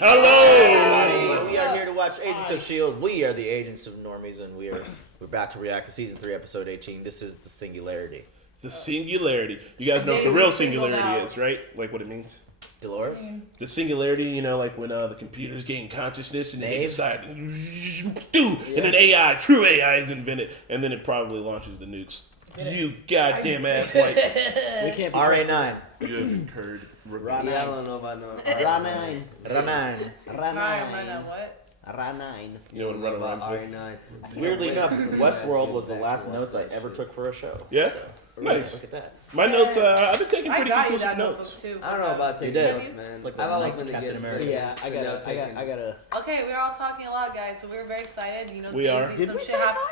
Hello! Everybody, we are here to watch Agents of S.h.i.e.L.D. We are the Agents of Normies, and we're back to react to Season 3, Episode 18. This is the Singularity. The Singularity. You guys know what the real Singularity is, right? Like what it means? Dolores? The Singularity, you know, like when the computers gain consciousness and they decide, and then AI, true AI is invented, and then it probably launches the nukes. You goddamn ass white. We can't be RA9. You haven't heard. Yeah, I don't know about no. RA9. Rana what? RA9. You know what running about rhymes with? RA9. Weirdly enough, Westworld was the last notes I ever took for a show. Yeah? So, Nice. Look at that. My notes, I've been taking I pretty got you conclusive that notes. notebook too. I don't know about You taking did. notes, man. It's like I've the always Night been Captain against America. it. Yeah, I gotta. Okay, we're all talking a lot, guys, so we're very excited. You know, We are. Daisy, some shit happened.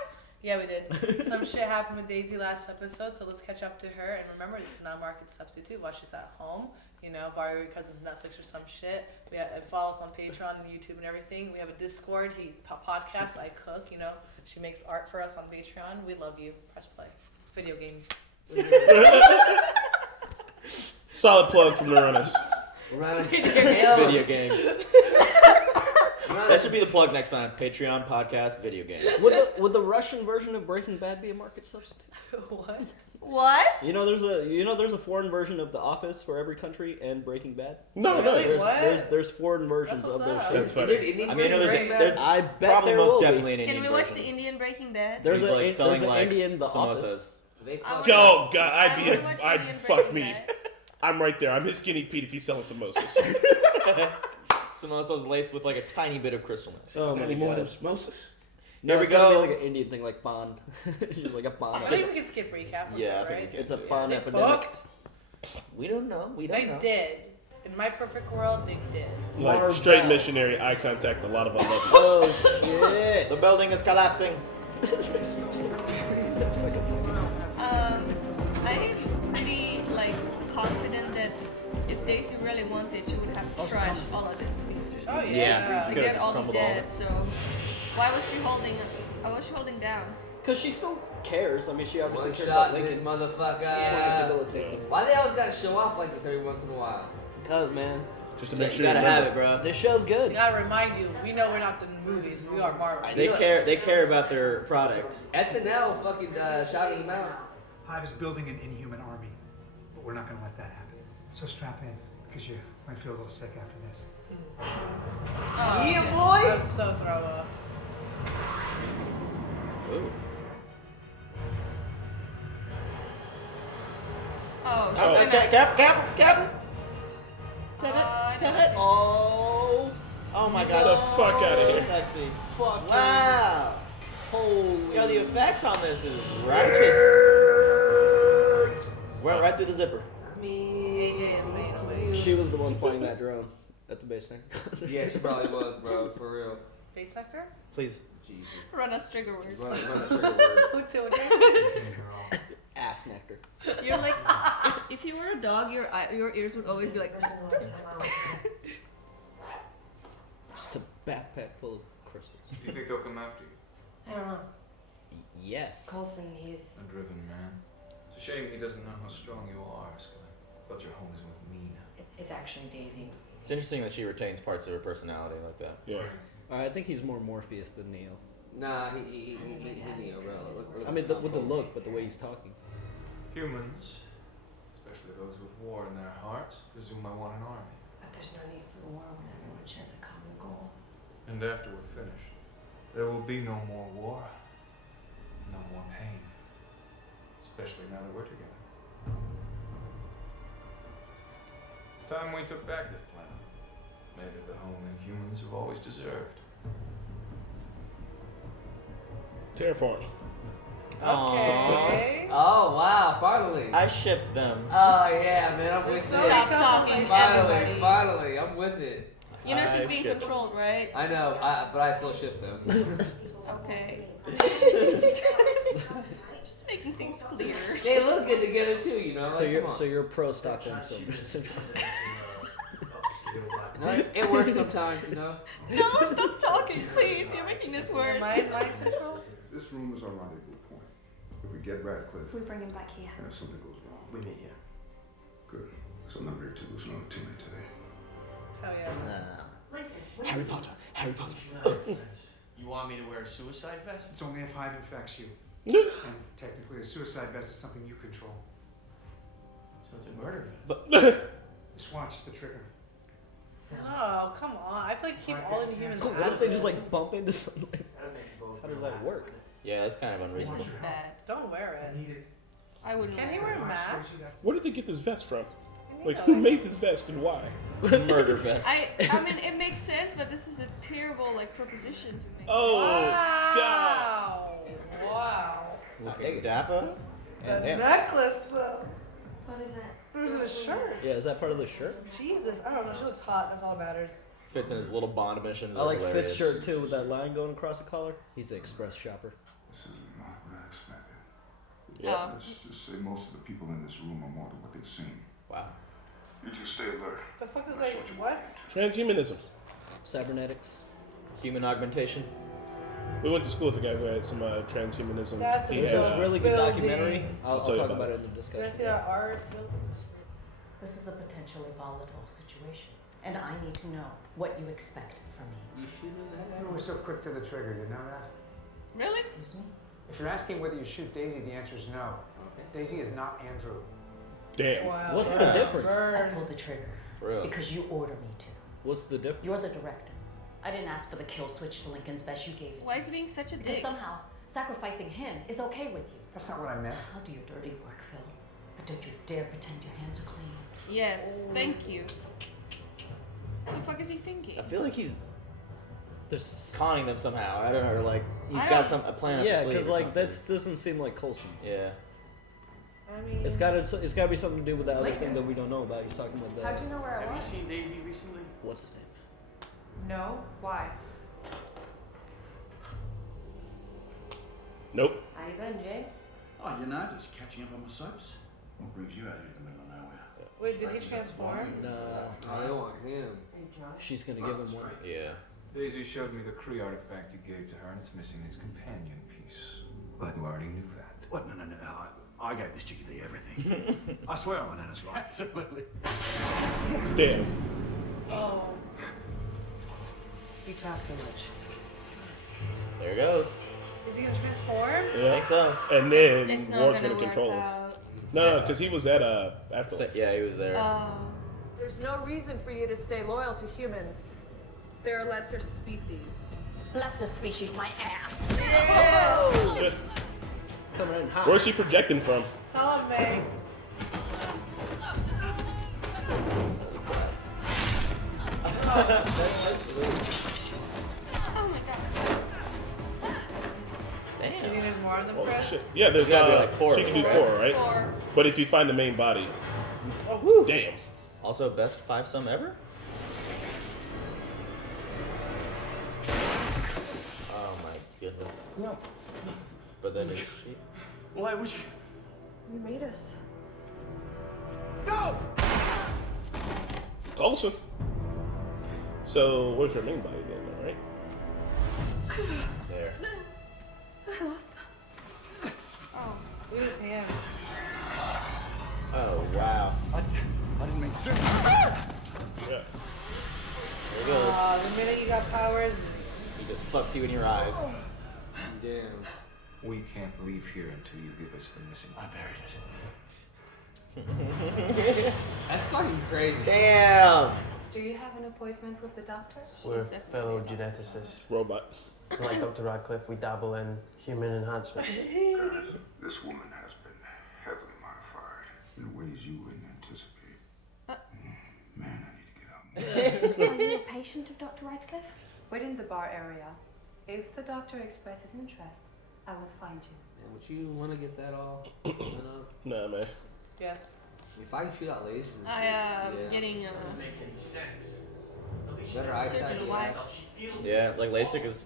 Yeah, we did. Some shit happened with Daisy last episode, so let's catch up to her. And remember, this is not market substitute. Watch this at home. You know, borrow your cousin's Netflix or some shit. We have, follow us on Patreon and YouTube and everything. We have a Discord. He podcasts. I cook. You know, she makes art for us on Patreon. We love you. Press play. Video games. Solid plug from the runners. Video games. That should be the plug next time. Patreon, podcast, video games. Would the Russian version of Breaking Bad be a market substitute? What? What? You know, there's a foreign version of The Office for every country and Breaking Bad. No, Really? no. What? There's foreign versions That's of what's those up. That's shows. funny. I mean, there's I bet probably there most will be. definitely an Indian Can we watch version. the Indian Breaking Bad? There's He's a like there's selling an like Indian The samosas. Office. Oh, God, I would watch I'd Indian fuck Breaking me. Bad. I'm right there. I'm his skinny Pete if he's selling samosas. Samosas laced with like a tiny bit of crystal meth. Oh Got my any more of them god. samosas? No, Here we it's gotta go. be like an Indian thing, like Bond. Just like a Bond. I think we can skip recap. Yeah, I right? think we can. It's a too. Bond They epidemic. fucked. We don't know. We don't They know. did. In my perfect world, they did. Like Marvel. straight missionary eye contact. A lot of I love you. Oh shit! The building is collapsing. I'm pretty confident that if Daisy really wanted, she would have trashed all of this to pieces. Oh Yeah. To Could've get just all the crumbled all of dead. So why was she holding down? Because she still cares. I mean, she obviously One cares shot about this Lincoln. motherfucker. She wanted to debilitate him. Why they always gotta show off like this every once in a while? Cause man, Just to make sure You gotta remember. have it, bro. this show's We good. gotta remind you, we know we're not the movies. We are Marvel. They care. They care about their product. SNL fucking shouted them out. Hive is building an inhuman army, but we're not going to let that happen. So strap in, because you might feel a little sick after this. Oh, Yeah, shit. boy. That's so throw up. Ooh. Oh, she's Oh, gonna. careful. I know Pivot. she's- Oh my god. Get the fuck outta here. Sexy. Fuck. Wow. Holy. Yo, the effects on this is righteous. Went right through the zipper. AJ is made away. She was the one flying that drone at the base thing. Yeah, she probably was, bro. For real. Face sector? Please. Jesus. Run us trigger words. Run a trigger word. Look to it. Okay, girl. Ass nectar. You're like, if you were a dog, your ears would always be like. Just a backpack full of crystals. Do you think they'll come after you? I don't know. Yes. Coulson, he's... A driven man. It's a shame he doesn't know how strong you are, Sky. But your home is with me now. It's actually Daisy. It's interesting that she retains parts of her personality like that. Yeah. I think he's more Morpheus than Neo. Nah, he Neo, bro. Look, I mean, with the look, but the way he's talking. Humans, especially those with war in their hearts, presume I want an army. But there's no need for war when everyone shares a common goal. And after we're finished, there will be no more war. No more pain. Especially now that we're together. It's time we took back this planet. Made it the home that humans have always deserved. Terraform. Okay. Oh wow! Finally. I shipped them. Oh yeah, man. I'm with There's it. so many Stop couples talking, like that. everybody. Finally, I'm with it. You know she's I being ship controlled, right? I know, but I still ship them. Okay. Just making things clear. They look good together too, you know. So like, come on. you're pro Stockholm syndrome. No, it works sometimes, you know. No, stop talking, please. You're making this worse. Mind control? This room is our rendezvous point. If we get Radcliffe, We bring him back here. and if something goes wrong, We meet here. good. So number 2 is not a teammate today. Oh yeah. Harry Potter. Harry Potter. You want me to wear a suicide vest? It's only if Hive infects you. And technically, a suicide vest is something you control. So it's a murder vest. But Just watch the trigger. Oh, come on. I feel like keep all Inhumans What out if of they this. just like bump into something? How does that work? Yeah, that's kind of This unreasonable. is bad. Don't wear it. I wouldn't. Can he wear a mask? where did they get this vest from? Like, who made this vest and why? Murder vest. I mean, it makes sense, but this is a terrible like proposition to make. Oh, Wow. Hey, Dappa. The Damn. necklace, though. What is that? There's a shirt. Yeah, is that part of the shirt? Jesus, I don't know. She looks hot. That's all that matters. Fits in his little Bond emissions. I like hilarious. Fitz's shirt too with that line going across the collar. He's an express shopper. This is not what I expected. Yeah. Let's just say most of the people in this room are more than what they've seen. Wow. You two stay alert. The fuck is like, what? Transhumanism. Cybernetics. Human augmentation. We went to school with a guy who had some transhumanism. That's He a There's had, this really good building. documentary. I'll tell you talk about about it. it in the Did I discussion. see that art? This is a potentially volatile situation, and I need to know what you expect from me. You shooting that? You were so quick to the trigger, you know that? Really? Excuse me? If you're asking whether you shoot Daisy, the answer is no. Okay. Daisy is not Andrew. damn. Wow. What's the difference? I pulled the trigger For real. because you order me to. What's the difference? You're the director. I didn't ask for the kill switch to Lincoln's vest. You gave it Why to is he me. being such a Because dick? somehow sacrificing him is okay with you. That's not what I meant. I'll do your dirty work, Phil. But don't you dare pretend your hands are clean. Yes, thank you. What the fuck is he thinking? I feel like he's There's conning them somehow. I don't know. Or like he's I got don't- a plan up yeah, his sleeve. because or like something. that doesn't seem like Coulson. Yeah. I mean, It's got to be something to do with the other Lincoln. thing that we don't know about. He's talking about How'd the you know where I Have was? you seen Daisy recently? what's his name? No. Why? Nope. How you been, James? Oh, you know, just catching up on my soaps. What brings you out here in the middle of nowhere? wait, did he transform? No, Oh, they want him. Hey, Josh. she's gonna give him one. Yeah. Daisy showed me the Kree artifact you gave to her, and it's missing its companion piece. But you already knew that. What? No. I gave this chickie the everything. I swear on Anna's life. Absolutely. Damn. Oh. You talk too much. There it goes. Is he gonna transform? I Yeah. think so. And then It's not Ward's gonna gonna work control him. out. No, because he was at So, Afterlife. yeah, he was there. Oh. There's no reason for you to stay loyal to humans. They're a lesser species. Lesser species, my ass. Good. Coming in hot. Where's she projecting from? Tell him, May. Oh my god. You Damn. think there's more of them, Oh Chris? shit. Yeah, there's There's gotta be like four She of can do them, 4, right? 4. But if you find the main body, Oh, damn. Also, best 5-some ever? Oh my goodness. No. But then is she? Why would you? You made us. No! Coulson. So where's her main body then, all right? There. I lost them. Oh. look at his hand. Oh wow. I didn't mean to. Yeah. There it goes. The minute you got powers, He just fucks you in your eyes. Damn. We can't leave here until you give us the missing. I buried it. That's fucking crazy. Damn. Do you have an appointment with the doctor? We're definitely fellow not. geneticists. Robot. Like Dr. Radcliffe, we dabble in human enhancements. This woman has been heavily modified in ways you wouldn't anticipate. Man, I need to get out. Are you a patient of Dr. Radcliffe? We're in the bar area. If the doctor expresses interest, I will find you. Man, would you want to get that all? You know? Nah, man. yes. If I can shoot out lasers and I shit, yeah. getting Doesn't make any sense. Better eyesight. surgeon Yeah. wipes. Yeah, like LASIK is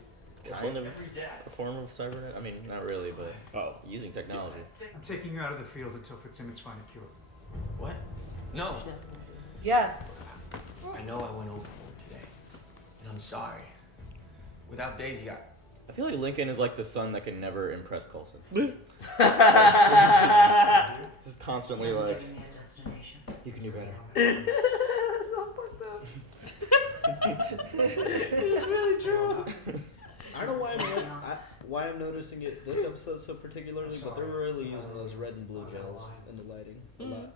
kind of Every day. a form of cybernet. I mean, not really, but Oh. using technology. I'm taking you out of the field until Fitzsimmons find a cure. What? No. Yes. I know I went overboard today, and I'm sorry. Without Daisy, I feel like Lincoln is like the son that can never impress Coulson. This is constantly You're like, giving me a destination. you can do better. It's really true. I don't know why I'm noticing it this episode so particularly, but they're really using those red and blue gels in the lighting a lot.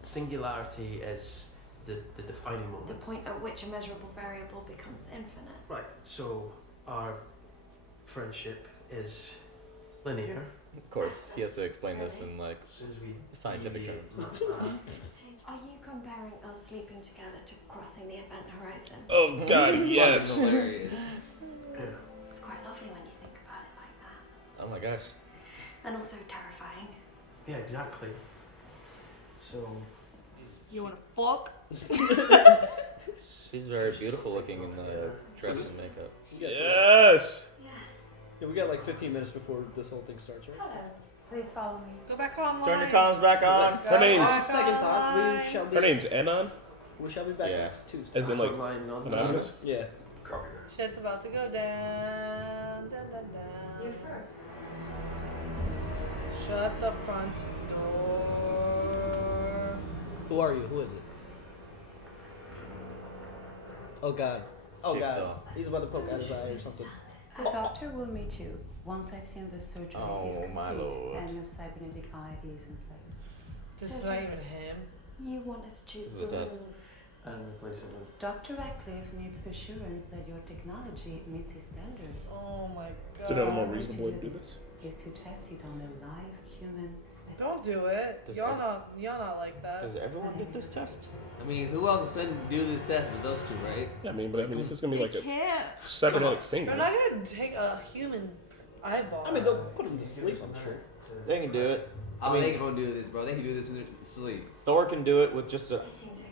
Singularity is the defining moment. The point at which a measurable variable becomes infinite. Right. So our friendship is linear. Of course, he has to explain this in like scientific terms. Are you comparing us sleeping together to crossing the event horizon? Oh God, yes. Hilarious. It's quite lovely when you think about it like that. Oh my gosh. And also terrifying. Yeah, exactly. So. You wanna fuck? She's very beautiful looking in the dress and makeup. Yes. Yeah, we got like 15 minutes before this whole thing starts, right? Hello. Please follow me. Go back online. Turn your comms back on. Her name's Second thought. We shall be. Her name's Anon. We shall be back next Tuesday. As in like anonymous. Yeah. Copy that. Shit's about to go down. Dun, dun, dun. You first. Shut the front door. Who are you? Who is it? Oh God. Oh Jigsaw. God. He's about to poke out his eye or something. The doctor will meet you once I've seen the surgery is Oh, my complete lord. and your cybernetic eye is in place. This is not even him. You want us to This is a test. And replace it with. Dr. Radcliffe needs assurance that your technology meets his standards. Oh my God. Is there not a more reasonable way to do this? Is to test it on a live human specimen. Don't do it. Does You're not like that. Does everyone get this test? I mean, who else is sending to do this test but those two, right? Yeah, I mean, if it's gonna be like a can't. cybernetic finger. You're not gonna take a human eyeball. I mean, they'll put him to sleep, I'm sure. They can do it. Oh, they can do this, bro. They can do this in their sleep. Thor can do it with just a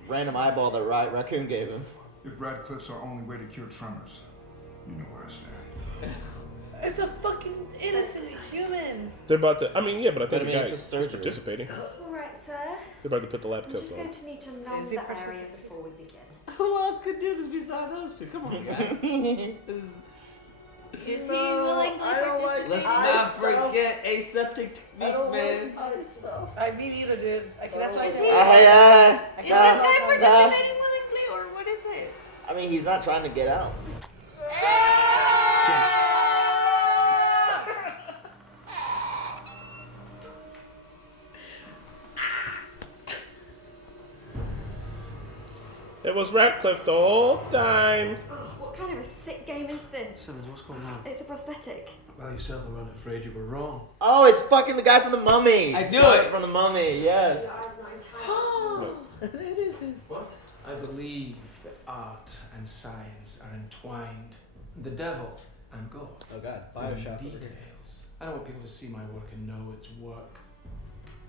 random eyeball that Raccoon gave him. If Radcliffe's our only way to cure tremors, you know where I stand. It's a fucking innocent human. They're about to. I mean, yeah, but I think But I the mean, guy it's is just surgery. participating. Alright, sir. They're about to put the lab I'm coats just on. going to need to numb Is he the area participating? before we begin. Who else could do this besides those two? Come on, guys. Is he willingly participating? Let's not forget aseptic technique, man. Me neither, dude. That's why I Is said. he- I Is can't- this guy participating willingly or what is this? I mean, he's not trying to get out. It was Radcliffe the whole time. What kind of a sick game is this? Simmons, what's going on? It's a prosthetic. Well, you certainly weren't afraid you were wrong. Oh, it's fucking the guy from the Mummy. I knew Jonathan it. From the Mummy, yes. It is him. What? I believe that art and science are entwined. The devil and God. Oh God. are in Bioshock. details. I don't want people to see my work and know it's work.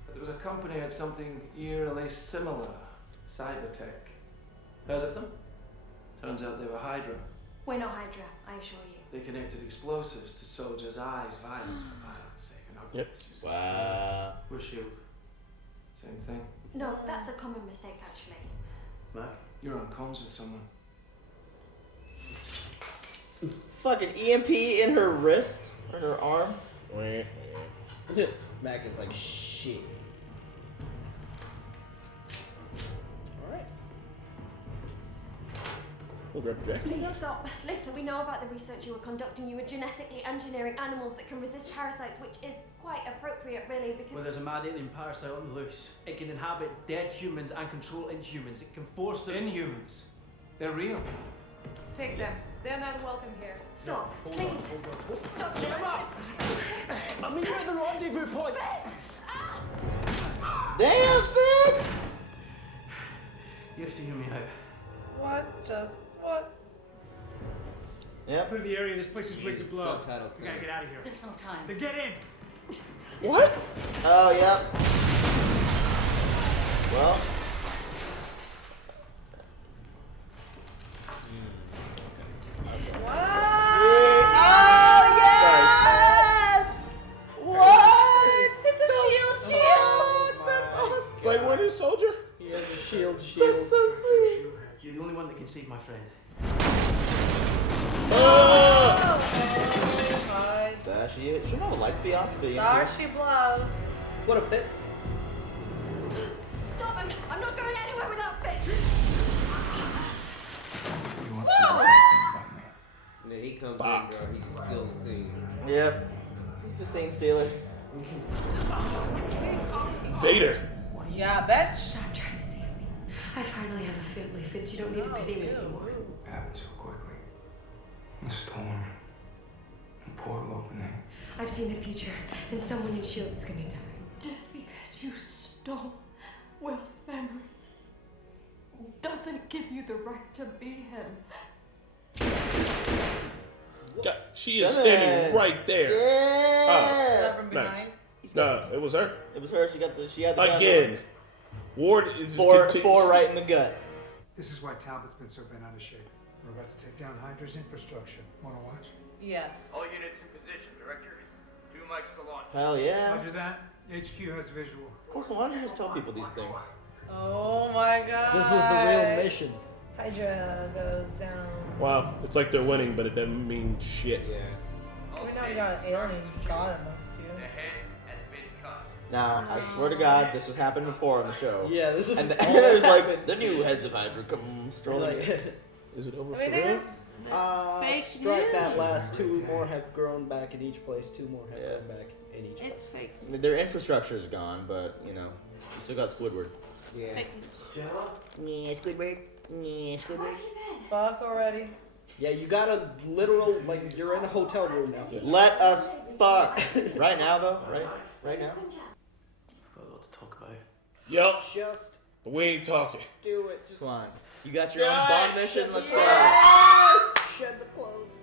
But there was a company had something eerily similar. Cybertech. Heard of them? Turns out they were Hydra. We're not Hydra, I assure you. They connected explosives to soldiers' eyes, violence for violence sake, and ugliness. Uses Wow. We're S.h.i.e.L.D. Same thing. No, that's a common mistake actually. Mac, you're on comms with someone. Fucking EMP in her wrist or in her arm. Mac is like shit. Alright. We'll grab the jacket. Please stop. Listen, we know about the research you were conducting. You were genetically engineering animals that can resist parasites, which is quite appropriate, really, because. Well, there's a mad alien parasite on the loose. It can inhabit dead humans and control inhumans. It can force them. Inhumans. They're real. Take them. They're not welcome here. Stop, Hold please. on, hold on. Stop. Jam up! I mean, you're at the rendezvous point. Damn, Fitz! You have to hear me out. What? Just what? Yep. Clear the area. This place is rigged to blow. Subtitles. We gotta get out of here. There's no time. Then get in. What? Oh, yep. Well. Oh yes! What? It's a shield. That's awesome. It's like Winter Soldier. He has a shield. That's so sweet. You're the only one that can save my friend. There she is. Shouldn't all the lights be off? There she blows. What a Fitz. Stop! I'm not going anywhere without Fitz. You want to comes Fuck. in, bro. He just steals the scene. Yep. He's a scene stealer. Vader. Yeah, bitch. Stop trying to save me. I finally have a family, Fitz. You don't need to pity me anymore. It happened so quickly. The storm. The portal opening. I've seen the future, and someone in S.h.i.e.L.D. is gonna die. Just because you stole Will's memories doesn't give you the right to be him. God, she is standing right there. Yeah. From Nice. behind. No, it was her. It was her. She had the gun. Again. Ward is Four right in the gut. This is why Talbot's been so bent out of shape. We're about to take down Hydra's infrastructure. Wanna watch? Yes. All units in position, Director. 2 mics for launch. Hell yeah. Roger that. HQ has visual. Also, why don't you just tell people these things? Oh my god. This was the real mission. Hydra goes down. Wow, it's like they're winning, but it doesn't mean shit. Yeah. I mean, now we got an alien god amongst you. The head has been cut. Now, I swear to God, this has happened before on the show. Yeah, this is. And all there's like happened. the new heads of Hydra come strolling. Is it over I for mean, real? Fake Strike that news. last 2 more have grown back in each place. 2 more have grown back in each It's place. fake. I mean, their infrastructure is gone, but you know, you still got Squidward. Yeah. Fake news. Yeah, Squidward. Yeah, Squidward. Fuck already. Yeah, you got a literal, like, you're in a hotel room now. Let us fuck. Right now, though. Right now. Got a lot to talk about. Yup. Just But we ain't talking. do it. Just Come on. You got your own Bond mission. Let's go. shed the clothes.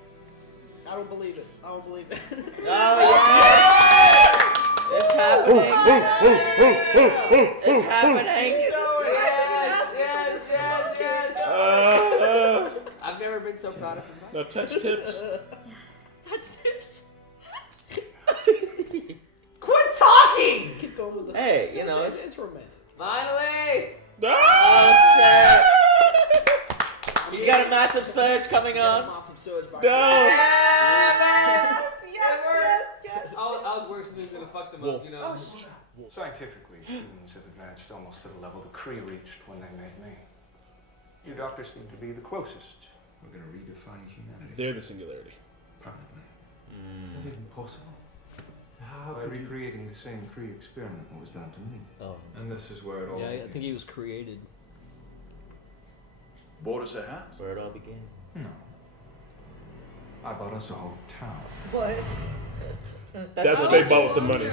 I don't believe it. I don't believe it. Oh yeah! It's happening. It's happening. Yes. I've never been so proud of somebody. No touch tips. Touch tips. Quit talking! Keep going with the. Hey, you know, it's romantic. Finally! Oh shit! He's got a massive surge coming on. Awesome surge by No. I was worried something was gonna fuck them up, you know. Scientifically, humans have advanced almost to the level the Kree reached when they made me. You doctors seem to be the closest. We're gonna redefine humanity. They're the Singularity. Permanently. Is that even possible? How by recreating the same Kree experiment that was done to me. Oh. And this is where it all Yeah, I began. think he was created. Bought us a house? Where it all began. No. I bought us a whole town. What? That's what they bought with the money.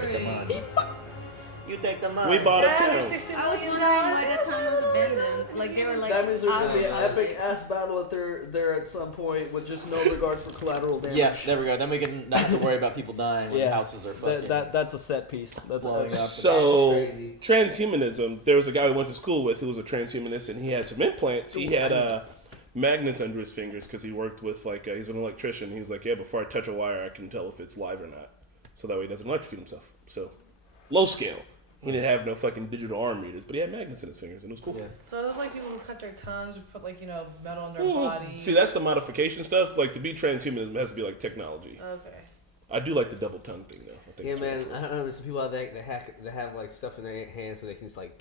You take the money. We bought a Yeah, town. $60 I was million. wondering why the town was abandoned. Like they were like. That means there's out gonna be of an public. epic ass battle if they're there at some point with just no regards for collateral damage. Yeah, there we go. Then we can not have to worry about people dying when Yeah. houses are fucking. That's a set piece. That's blowing up. So, transhumanism, there was a guy we went to school with who was a transhumanist, and he had some implants. He had magnets under his fingers because he worked with, like, he's an electrician. He was like, yeah, before I touch a wire, I can tell if it's live or not. So that way he doesn't electrocute himself. So, low scale. He didn't have no fucking digital arm readers, but he had magnets in his fingers, and it was cool. Yeah. So it was like people who cut their tongues, or put like, you know, metal in their body. See, that's the modification stuff. Like, to be transhumanism, it has to be, like, technology. Okay. I do like the double tongue thing, though. I think Yeah, it's man. really I don't know. There's some people out there that have like stuff in their hands so they can just like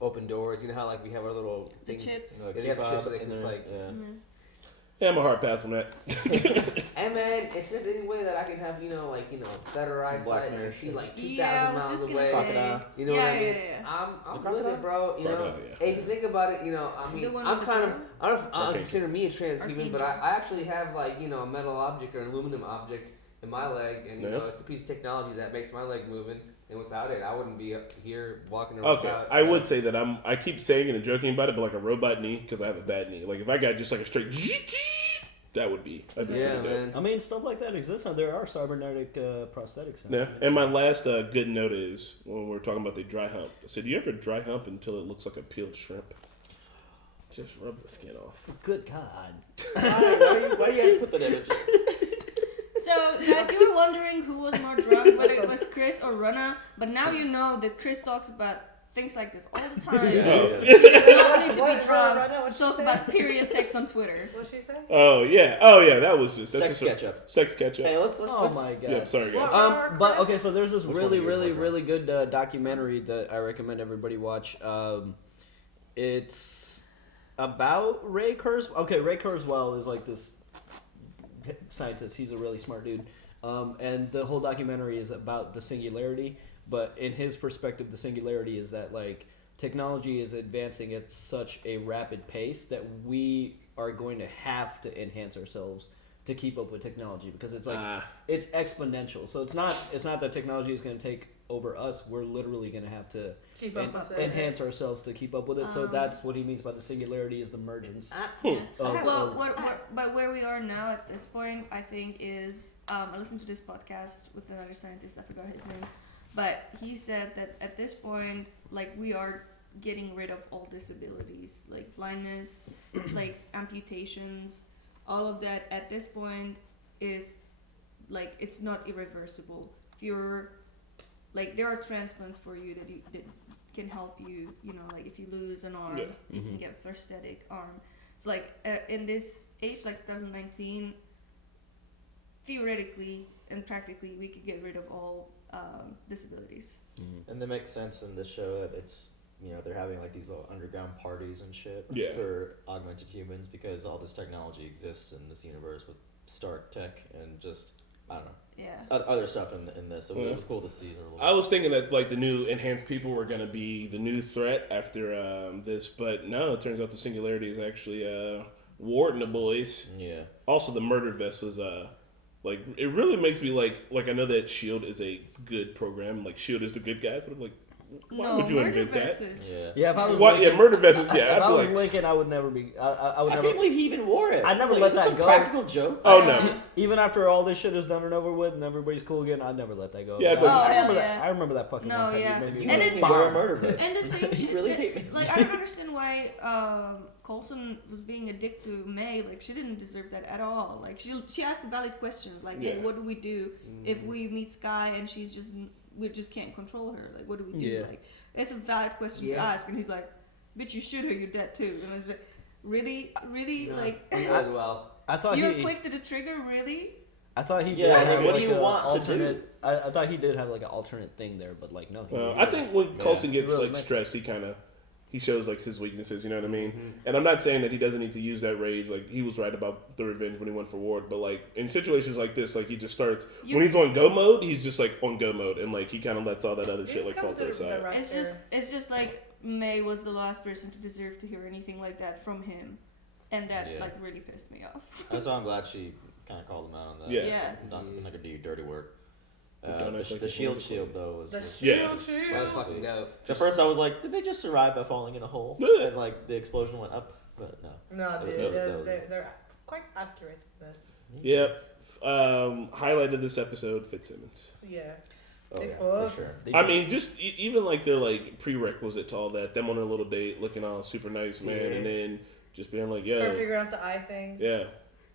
open doors. You know how like we have our little The things. chips. Yeah, they have the chips so they can just like. Yeah, I'm a hard pass on that. Hey man, if there's any way that I can have, better Some Black eyesight Mirror and see shit. like 2,000 Yeah, I was miles just gonna away, say. Crocodile. you know what I mean? Yeah. I'm crocodile? with it, bro. You know, Crocodile, yeah. if you think about it, I mean, The one I'm with the kind of, door? I don't know if I Archangel. consider me a transhuman, but Archangel. I actually have like, a metal object or an aluminum object in my leg, and Yeah. it's a piece of technology that makes my leg moving. And without it, I wouldn't be up here walking around. Okay, I would say that I keep saying it and joking about it, but like a robot knee, because I have a bad knee. Like, if I got just like a straight, that would be. I'd be Yeah, pretty dope. man. I mean, stuff like that exists. There are cybernetic prosthetics. Yeah, and my last good note is when we're talking about the dry hump. I said, do you ever dry hump until it looks like a peeled shrimp? Just rub the skin off. Good God. Why do you have to put that image? So, guys, you were wondering who was more drunk, whether it was Chris or Rana, but now you know that Chris talks about things like this all the time. Yeah. He does not need to What, be drunk Rana, to what'd she talk say? about period sex on Twitter. What'd she say? Oh yeah, that was just that's Sex just ketchup. Sex ketchup. Hey, let's. Oh my God. Yeah, sorry guys. But okay, so there's this Which one really, of you is really, more really good documentary that I recommend everybody watch. It's about Ray Kurzweil. Okay, Ray Kurzweil is like this. scientist. He's a really smart dude. And the whole documentary is about the singularity. But in his perspective, the singularity is that like technology is advancing at such a rapid pace that we are going to have to enhance ourselves to keep up with technology, because it's like it's exponential. So it's not that technology is going to take over us. We're literally going to have to keep up with it. enhance ourselves to keep up with it. So that's what he means by the singularity is the emergence. But where we are now at this point, I think is I listened to this podcast with another scientist. I forgot his name, but he said that at this point, like we are getting rid of all disabilities, like blindness, like amputations. All of that at this point is like it's not irreversible. If you're like there are transplants for you that can help you. You know, like if you lose an arm, you can get a prosthetic arm. So like in this age, like 2019, theoretically and practically, we could get rid of all disabilities. And that makes sense in this show that it's, you know, they're having like these little underground parties and shit for augmented humans, because all this technology exists in this universe with Stark tech and just, I don't know, other stuff in this. So it was cool to see. I was thinking that like the new enhanced people were going to be the new threat after this, but no, it turns out the singularity is actually Ward and the boys. Yeah. Also, the murder vest was like it really makes me like I know that S.h.i.e.L.D. is a good program. Like S.h.i.e.L.D. is the good guys, but I'm like, why would you invent that? Yeah, if I was murder vest. If I was Lincoln, I would never be. I would I never. can't believe he even wore it. I never Like, let is this that some go. practical joke? Oh no! Even after all this shit is done and over with, and everybody's cool again, I'd never let that go. Yeah, but I remember that. I remember that fucking one time. You made me wear a murder vest. And the same shit. really hate me. Like I don't understand why Coulson was being a dick to May. Like she didn't deserve that at all. Like she asked valid questions. Like, hey, what do we do if we meet Sky and we just can't control her? Like, what do we do? Yeah. Like, it's a valid question to ask. And he's like, bitch, you shoot her, you're dead too. And I was like, really? No, like, well. I thought you're quick to the trigger, really? I thought he did. Yeah, have what like do you a want to do? I thought he did have like an alternate thing there, but like no. I think when Coulson gets really like stressed, he shows like his weaknesses. You know what I mean? And I'm not saying that he doesn't need to use that rage. Like he was right about the revenge when he went for Ward, but like in situations like this, like he just starts when he's on go mode. He's just like on go mode, and like he kind of lets all that other shit like fall to the side. It's just like May was the last person to deserve to hear anything like that from him, and that like really pissed me off. That's why I'm glad she kind of called him out on that. Yeah. I'm not gonna do your dirty work. The S.h.i.e.L.D. though was That was fucking dope. At first I was like, did they just survive by falling in a hole? And like the explosion went up, but no. No, dude, they're quite accurate with this. Yep. Highlight of this episode: Fitzsimmons. Yeah. For sure. I mean, just even like their like prerequisite to all that, them on their little date, looking all super nice, man, and then just being like, Her figuring out the eye thing. Yeah.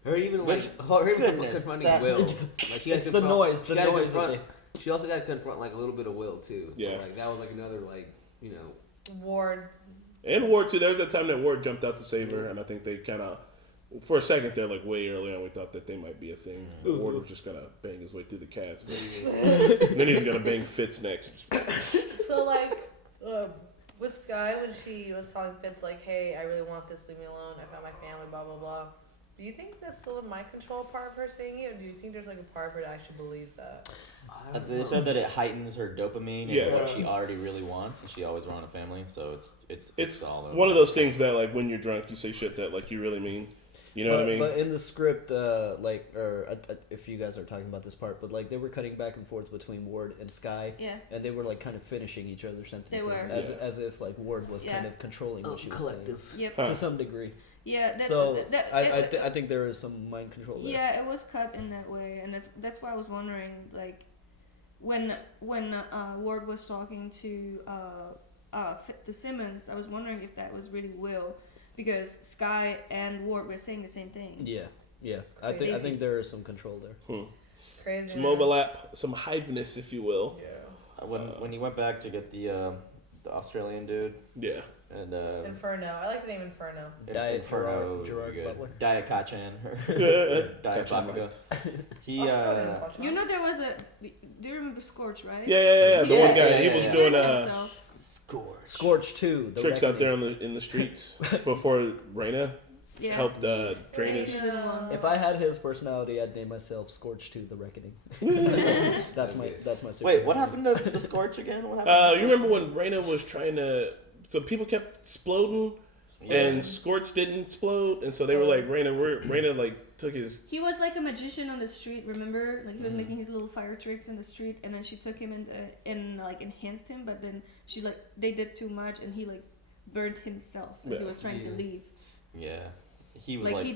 Her even confronting Will. Like it's the noise. The noise. She also got to confront like a little bit of Will too. So, yeah. like that was like another like Ward. And Ward too. There was that time that Ward jumped out to save her, and I think they kind of, for a second there, like way early on, we thought that they might be a thing. But Ward was just gonna bang his way through the cast, but then he was gonna bang Fitz next. So like, with Sky when she was telling Fitz like, "Hey, I really want this. Leave me alone. I found my family. Blah blah blah." Do you think that's still a mind control part of her saying it, or do you think there's like a part of her that actually believes that? They said that it heightens her dopamine and what she already really wants, and she always wanted a family, so it's all over. One of those things that like when you're drunk, you say shit that like you really mean. You know what I mean? But in the script, if you guys are talking about this part, but like they were cutting back and forth between Ward and Sky, and they were like kind of finishing each other's sentences as if like Ward was kind of controlling what she was saying to some degree. Yeah, I think there is some mind control there. Yeah, it was cut in that way, and that's why I was wondering, like, when Ward was talking to the Simmons, I was wondering if that was really Will, because Sky and Ward were saying the same thing. Yeah. I think there is some control there. Crazy. Some overlap, some hiveness, if you will. Yeah. When he went back to get the Australian dude. Yeah. And Inferno. I like the name Inferno. Inferno. Gerard Butler. Diet Kachan. Diet Bakuga. He. You know there was a. Do you remember Scorch, right? Yeah. The one guy. He was doing Scorch 2. Tricks out there in the streets before Reyna. helped drain his. If I had his personality, I'd name myself Scorch 2: The Reckoning. That's my super. Wait, what happened to the Scorch again? What happened? You remember when Reyna was trying to? So people kept exploding, and Scorch didn't explode, and so they were like, Reyna like took his. He was like a magician on the street. Remember, like he was making his little fire tricks in the street, and then she took him and like enhanced him, but then they did too much, and he like burned himself as he was trying to leave. Yeah. He was he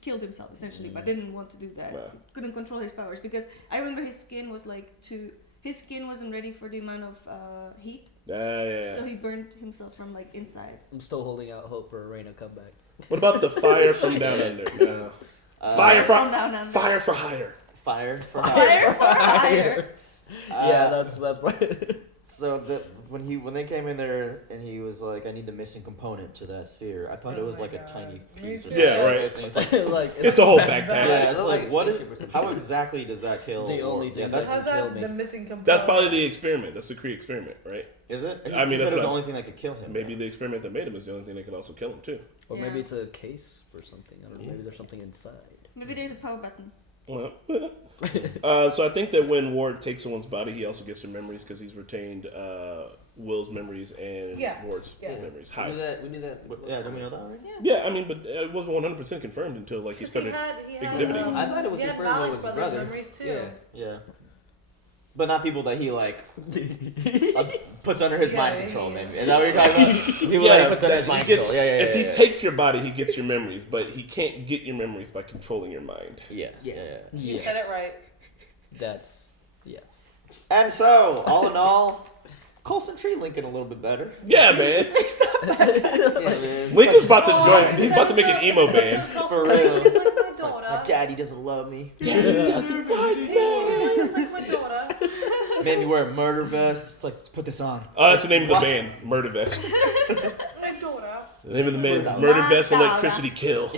killed himself essentially, but didn't want to do that. Yeah. Couldn't control his powers because I remember his skin was his skin wasn't ready for the amount of heat. Yeah. So he burned himself from like inside. I'm still holding out hope for a Reyna comeback. What about the fire from down under? No. Fire for hire. Fire for hire. Fire for hire. Yeah, that's right. So when they came in there and he was like, I need the missing component to that sphere, I thought it was like a tiny piece or something. Yeah, right. It's like, it's a whole backpack. Yeah, it's like how exactly does that kill? The only thing that's how's that the missing component? That's probably the experiment. That's the Kree experiment, right? Is it? I mean, that that's was the only thing that could kill him. Maybe the experiment that made him is the only thing that could also kill him too. Or maybe it's a case or something. I don't know. Maybe there's something inside. Maybe there's a power button. Well, so I think that when Ward takes someone's body, he also gets their memories because he's retained Will's memories and Ward's memories. We knew that. Yeah, don't we know that already? Yeah, I mean, but it wasn't 100% confirmed until like he started exhibiting. I thought it was confirmed when it was his brother. Memories too. Yeah. But not people that he like puts under his mind control. Maybe is that what you're talking about? People that he puts under his mind control. If he takes your body, he gets your memories, but he can't get your memories by controlling your mind. Yeah. You said it right. That's yes. And so, all in all, Coulson Tree linking a little bit better. Yeah, man. It's not bad. Lincoln's about to join. He's about to make an emo band. For real. My daddy doesn't love me. Daddy doesn't love me. He's like my daughter. Made me wear a murder vest. It's like, put this on. Oh, that's the name of the band, Murder Vest. My daughter. The name of the band's Murder Vest Electricity Kill.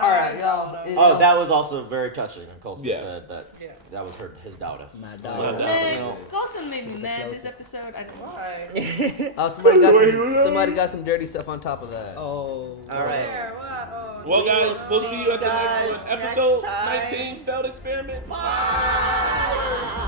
All right, y'all. Oh, that was also very touching when Coulson said that. That was his daughter. My daughter. Man, Coulson made me mad this episode. I don't know why. Oh, somebody got some dirty stuff on top of that. Oh. All right. Well, guys, we'll see you at the next one. Episode 19, Failed Experiments. Bye.